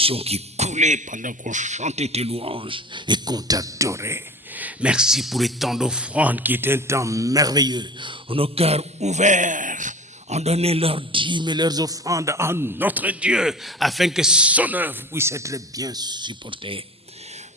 onction qui coulait pendant qu'on chantait tes louanges et qu'on t'adorait. Merci pour les temps d'offrande qui étaient un temps merveilleux, où nos cœurs ouverts ont donné leurs dîmes et leurs offrandes à notre Dieu, afin que son œuvre puisse être bien supportée.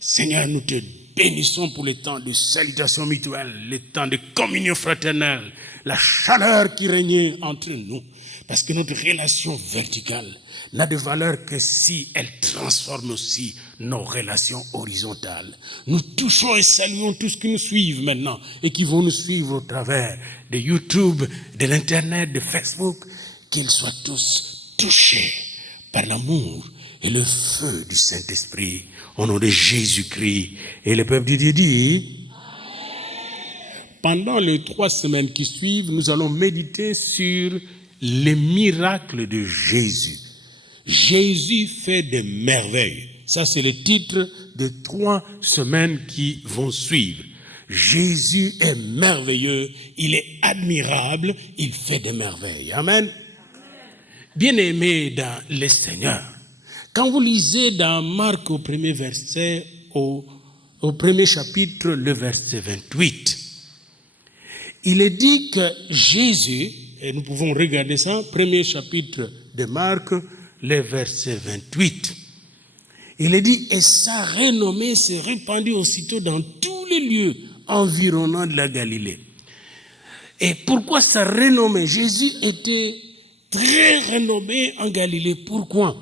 Seigneur, nous te bénissons pour les temps de salutation mutuelle, les temps de communion fraternelle, la chaleur qui régnait entre nous, parce que notre relation verticale n'a de valeur que si elle transforme aussi nos relations horizontales. Nous touchons et saluons tous qui nous suivent maintenant et qui vont nous suivre au travers de YouTube, de l'Internet, de Facebook, qu'ils soient tous touchés par l'amour et le feu du Saint-Esprit, au nom de Jésus-Christ. Et le peuple de Dieu dit, pendant les 3 semaines qui suivent, nous allons méditer sur les miracles de Jésus. Jésus fait des merveilles. Ça, c'est le titre des 3 semaines qui vont suivre. Jésus est merveilleux, il est admirable, il fait des merveilles. Amen. Bien-aimés dans le Seigneur, quand vous lisez dans Marc au premier verset, au premier chapitre, le verset 28, il est dit que Jésus, et nous pouvons regarder ça, premier chapitre de Marc, le verset 28, il est dit, et sa renommée s'est répandue aussitôt dans tous les lieux environnants de la Galilée. Et pourquoi sa renommée? Jésus était très renommé en Galilée. Pourquoi?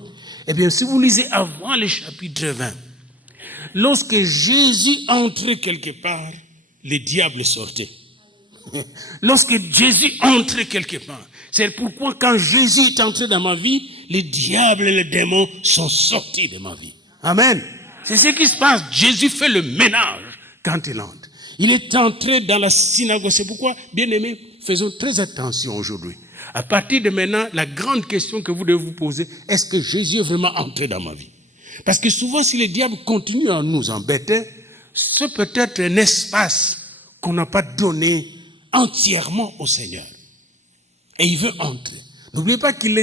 Eh bien, si vous lisez avant le chapitre 20, lorsque Jésus entrait quelque part, les diables sortaient. Lorsque Jésus entrait quelque part, c'est pourquoi quand Jésus est entré dans ma vie, les diables et les démons sont sortis de ma vie. Amen. C'est ce qui se passe. Jésus fait le ménage quand il entre. Il est entré dans la synagogue. C'est pourquoi, bien aimés, faisons très attention aujourd'hui. À partir de maintenant, la grande question que vous devez vous poser, est-ce que Jésus est vraiment entré dans ma vie? Parce que souvent, si les diables continuent à nous embêter, c'est peut-être un espace qu'on n'a pas donné entièrement au Seigneur. Et il veut entrer. N'oubliez pas qu'il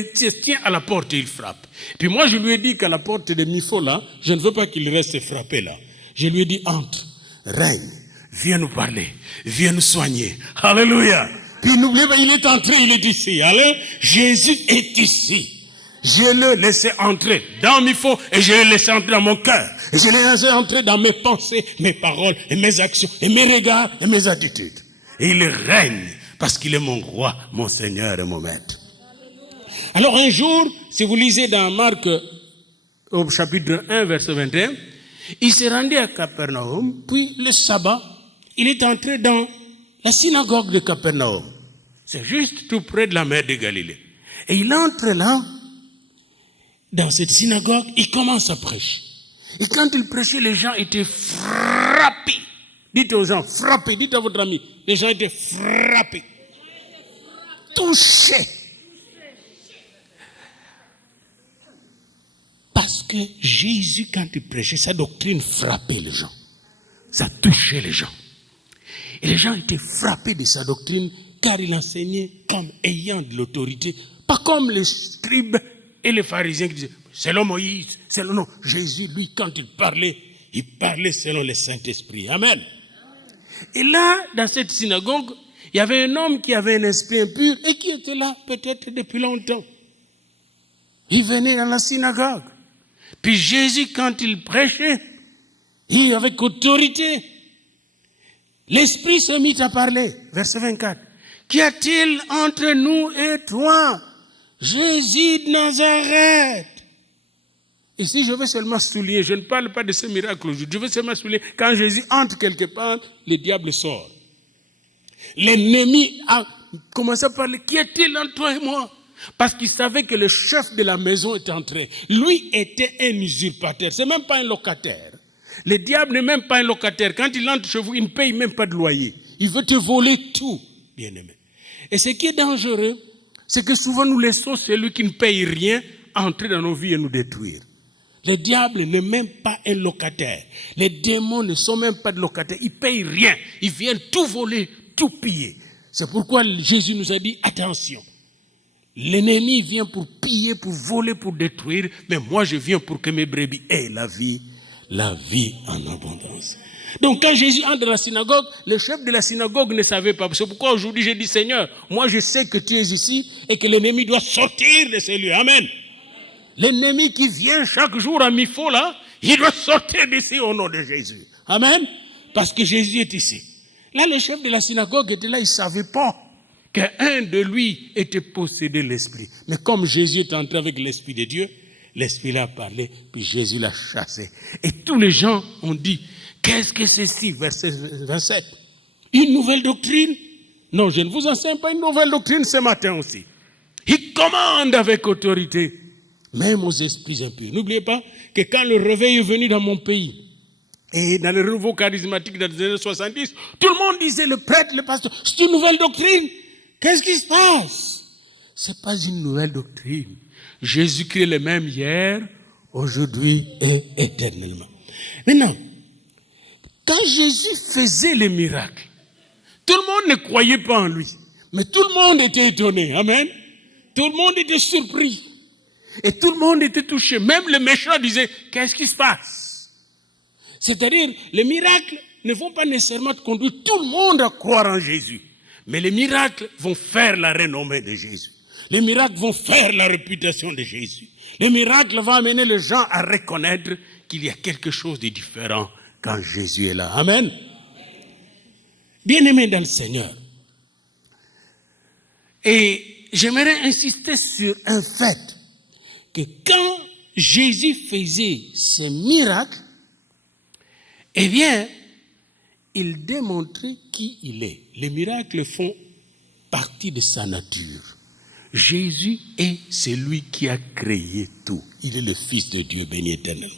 tient à la porte et il frappe. Puis moi, je lui ai dit qu'à la porte de Mifo, là, je ne veux pas qu'il reste frappé là. Je lui ai dit, entre, règne, viens nous parler, viens nous soigner. Alléluia. Puis n'oubliez pas, il est entré, il est ici. Allez, Jésus est ici. Je l'ai laissé entrer dans Mifo et je l'ai laissé entrer dans mon cœur. Et je l'ai laissé entrer dans mes pensées, mes paroles et mes actions et mes regards et mes attitudes. Et il règne parce qu'il est mon roi, mon Seigneur et mon maître. Alors un jour, si vous lisez dans Marc au chapitre 1, verset 21, il s'est rendu à Capernaum, puis le sabbat, il est entré dans la synagogue de Capernaum. C'est juste tout près de la mer de Galilée. Et il entre là, dans cette synagogue, il commence à prêcher. Et quand il prêchait, les gens étaient frappés. Dites aux gens, frappés. Dites à votre ami, les gens étaient frappés. Touchés. Parce que Jésus, quand il prêchait, sa doctrine frappait les gens. Ça touchait les gens. Et les gens étaient frappés de sa doctrine, car il enseignait comme ayant de l'autorité, pas comme les scribes et les pharisiens qui disaient, selon Moïse, selon non. Jésus, lui, quand il parlait selon le Saint-Esprit. Amen. Et là, dans cette synagogue, il y avait un homme qui avait un esprit impur et qui était là peut-être depuis longtemps. Il venait dans la synagogue. Puis Jésus, quand il prêchait, il avec autorité, l'esprit se mit à parler. Verset 24. Qu'y a-t-il entre nous et toi, Jésus de Nazareth? Et si je veux seulement souligner, je ne parle pas de ce miracle aujourd'hui, je veux seulement souligner, quand Jésus entre quelque part, les diables sortent. L'ennemi a commencé à parler, qu'y a-t-il entre toi et moi? Parce qu'il savait que le chef de la maison était entré. Lui était un usurpateur, c'est même pas un locataire. Le diable n'est même pas un locataire. Quand il entre chez vous, il ne paye même pas de loyer. Il veut te voler tout, bien-aimé. Et ce qui est dangereux, c'est que souvent nous laissons celui qui ne paye rien entrer dans nos vies et nous détruire. Le diable n'est même pas un locataire. Les démons ne sont même pas de locataires. Ils ne payent rien. Ils viennent tout voler, tout piller. C'est pourquoi Jésus nous a dit, attention. L'ennemi vient pour piller, pour voler, pour détruire, mais moi je viens pour que mes brebis aient la vie en abondance. Donc quand Jésus entre dans la synagogue, le chef de la synagogue ne savait pas. C'est pourquoi aujourd'hui j'ai dit, Seigneur, moi je sais que tu es ici et que l'ennemi doit sortir de ces lieux. Amen. L'ennemi qui vient chaque jour à mi-faux là, il doit sortir d'ici au nom de Jésus. Amen. Parce que Jésus est ici. Là, le chef de la synagogue était là, il ne savait pas qu'un de lui était possédé de l'esprit. Mais comme Jésus est entré avec l'esprit de Dieu, l'esprit l'a parlé, puis Jésus l'a chassé. Et tous les gens ont dit, qu'est-ce que c'est ci, verset 27? Une nouvelle doctrine? Non, je ne vous enseigne pas une nouvelle doctrine ce matin aussi. Il commande avec autorité, même aux esprits impurs. N'oubliez pas que quand le réveil est venu dans mon pays, et dans le renouveau charismatique dans les années 70, tout le monde disait, le prêtre, le pasteur, c'est une nouvelle doctrine. Qu'est-ce qui se passe? Ce n'est pas une nouvelle doctrine. Jésus-Christ est le même hier, aujourd'hui et éternellement. Maintenant, quand Jésus faisait les miracles, tout le monde ne croyait pas en lui. Mais tout le monde était étonné. Amen. Tout le monde était surpris. Et tout le monde était touché. Même les méchants disaient, qu'est-ce qui se passe? C'est-à-dire, les miracles ne vont pas nécessairement conduire tout le monde à croire en Jésus. Mais les miracles vont faire la renommée de Jésus. Les miracles vont faire la réputation de Jésus. Les miracles vont amener les gens à reconnaître qu'il y a quelque chose de différent quand Jésus est là. Amen. Bien-aimés dans le Seigneur. Et j'aimerais insister sur un fait, que quand Jésus faisait ce miracle, eh bien, il démontrait qui il est. Les miracles font partie de sa nature. Jésus est celui qui a créé tout. Il est le Fils de Dieu béni éternellement.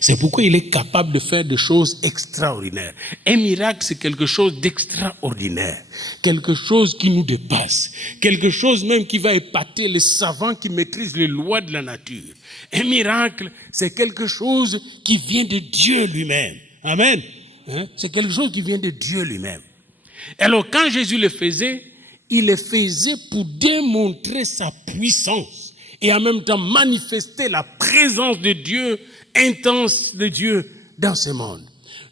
C'est pourquoi il est capable de faire des choses extraordinaires. Un miracle, c'est quelque chose d'extraordinaire. Quelque chose qui nous dépasse. Quelque chose même qui va épater les savants qui maîtrisent les lois de la nature. Un miracle, c'est quelque chose qui vient de Dieu lui-même. Amen. C'est quelque chose qui vient de Dieu lui-même. Alors, quand Jésus le faisait, il le faisait pour démontrer sa puissance et en même temps manifester la présence de Dieu, intense de Dieu dans ce monde.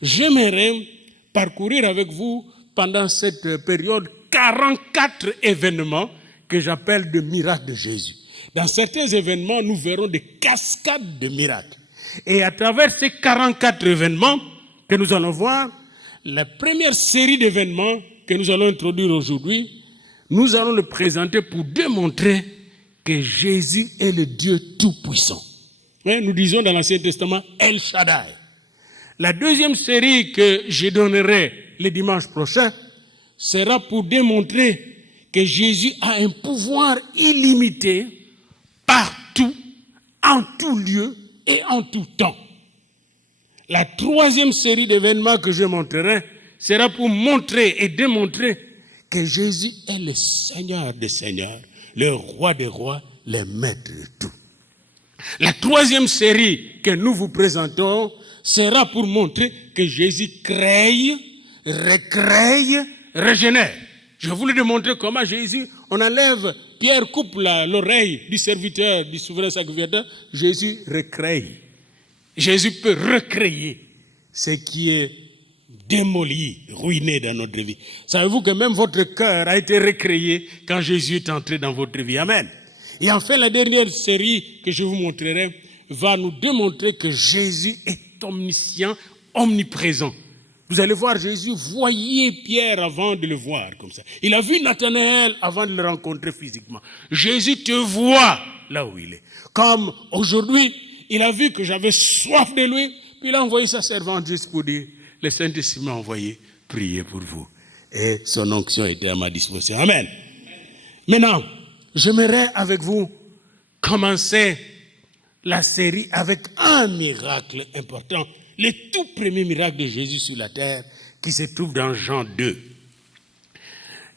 J'aimerais parcourir avec vous pendant cette période 44 événements que j'appelle de miracles de Jésus. Dans certains événements, nous verrons des cascades de miracles. Et à travers ces 44 événements que nous allons voir, la première série d'événements que nous allons introduire aujourd'hui, nous allons le présenter pour démontrer que Jésus est le Dieu Tout-Puissant. Nous disons dans l'Ancien Testament, El Shaddai. La deuxième série que je donnerai le dimanche prochain sera pour démontrer que Jésus a un pouvoir illimité partout, en tout lieu et en tout temps. La troisième série d'événements que je montrerai sera pour montrer et démontrer que Jésus est le Seigneur des Seigneurs, le Roi des Rois, le Maître de tout. La troisième série que nous vous présentons sera pour montrer que Jésus crée, recrée, régénère. Je voulais démontrer comment Jésus, on enlève, Pierre coupe l'oreille du serviteur, du souverain sacrificateur, Jésus recrée. Jésus peut recréer ce qui est démoli, ruiné dans notre vie. Savez-vous que même votre cœur a été recréé quand Jésus est entré dans votre vie. Amen. Et enfin, la dernière série que je vous montrerai va nous démontrer que Jésus est omniscient, omniprésent. Vous allez voir Jésus, voyez Pierre avant de le voir comme ça. Il a vu Nathanaël avant de le rencontrer physiquement. Jésus te voit là où il est. Comme aujourd'hui, il a vu que j'avais soif de lui, puis il a envoyé sa servante juste pour dire, le Saint-Esprit m'a envoyé prier pour vous. Et son onction était à ma disposition. Amen. Maintenant, j'aimerais avec vous commencer la série avec un miracle important, le tout premier miracle de Jésus sur la terre qui se trouve dans Jean 2.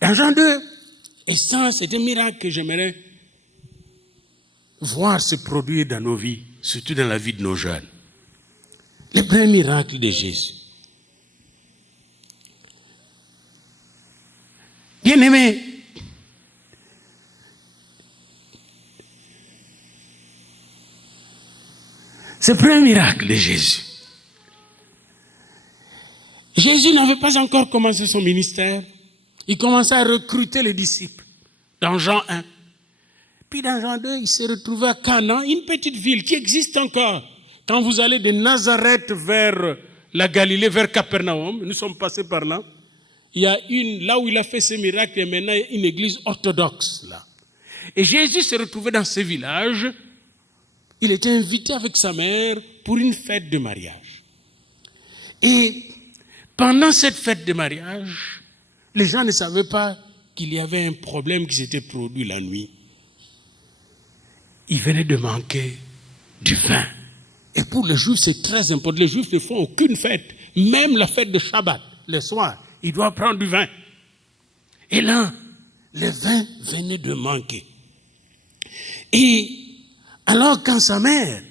Dans Jean 2, et ça, c'est un miracle que j'aimerais voir se produire dans nos vies, surtout dans la vie de nos jeunes. Le premier miracle de Jésus. Bien-aimés, C'est le premier miracle de Jésus. Jésus n'avait pas encore commencé son ministère. Il commençait à recruter les disciples dans Jean 1. Puis dans Jean 2, il s'est retrouvé à Cana, une petite ville qui existe encore. Quand vous allez de Nazareth vers la Galilée, vers Capernaum, nous sommes passés par là. Il y a là où il a fait ce miracle, il y a maintenant une église orthodoxe là. Et Jésus s'est retrouvé dans ce village. Il était invité avec sa mère pour une fête de mariage. Et pendant cette fête de mariage, les gens ne savaient pas qu'il y avait un problème qui s'était produit la nuit. Il venait de manquer du vin. Et pour les Juifs, c'est très important. Les Juifs ne font aucune fête, même la fête de Shabbat, le soir. Ils doivent prendre du vin. Et là, le vin venait de manquer. Et alors, quand sa mère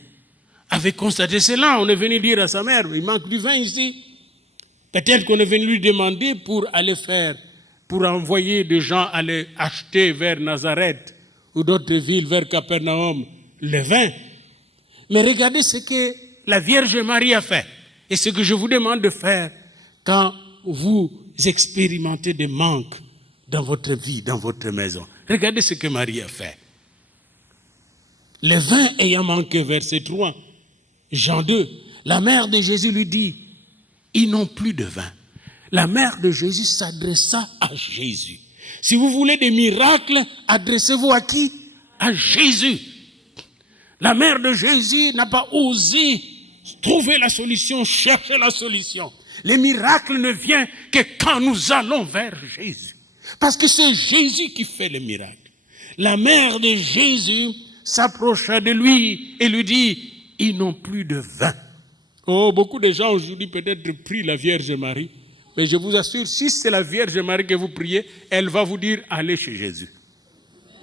avait constaté cela, on est venu dire à sa mère, il manque du vin ici. Peut-être qu'on est venu lui demander pour aller faire, pour envoyer des gens aller acheter vers Nazareth ou d'autres villes, vers Capernaum, le vin. Mais regardez ce que la Vierge Marie a fait. Et ce que je vous demande de faire quand vous expérimentez des manques dans votre vie, dans votre maison. Regardez ce que Marie a fait. Le vin ayant manqué, verset 3, Jean 2, la mère de Jésus lui dit, ils n'ont plus de vin. La mère de Jésus s'adressa à Jésus. Si vous voulez des miracles, adressez-vous à qui? À Jésus. La mère de Jésus n'a pas osé trouver la solution, chercher la solution. Les miracles ne viennent que quand nous allons vers Jésus. Parce que c'est Jésus qui fait les miracles. La mère de Jésus s'approcha de lui et lui dit, ils n'ont plus de vin. Oh, beaucoup de gens aujourd'hui peut-être prient la Vierge Marie. Mais je vous assure, si c'est la Vierge Marie que vous priez, elle va vous dire, allez chez Jésus.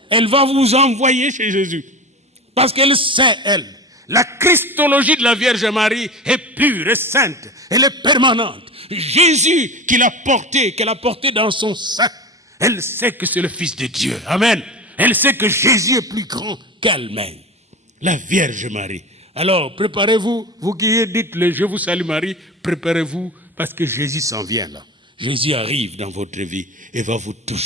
Elle va vous envoyer chez Jésus. Parce qu'elle sait, elle, la christologie de la Vierge Marie est pure et sainte. Elle est permanente. Jésus qu'elle a porté dans son sein, elle sait que c'est le Fils de Dieu. Amen. Elle sait que Jésus est plus grand qu'elle-même. La Vierge Marie. Alors, préparez-vous, vous qui dites le Je vous salue Marie, préparez-vous parce que Jésus s'en vient là. Jésus arrive dans votre vie et va vous toucher.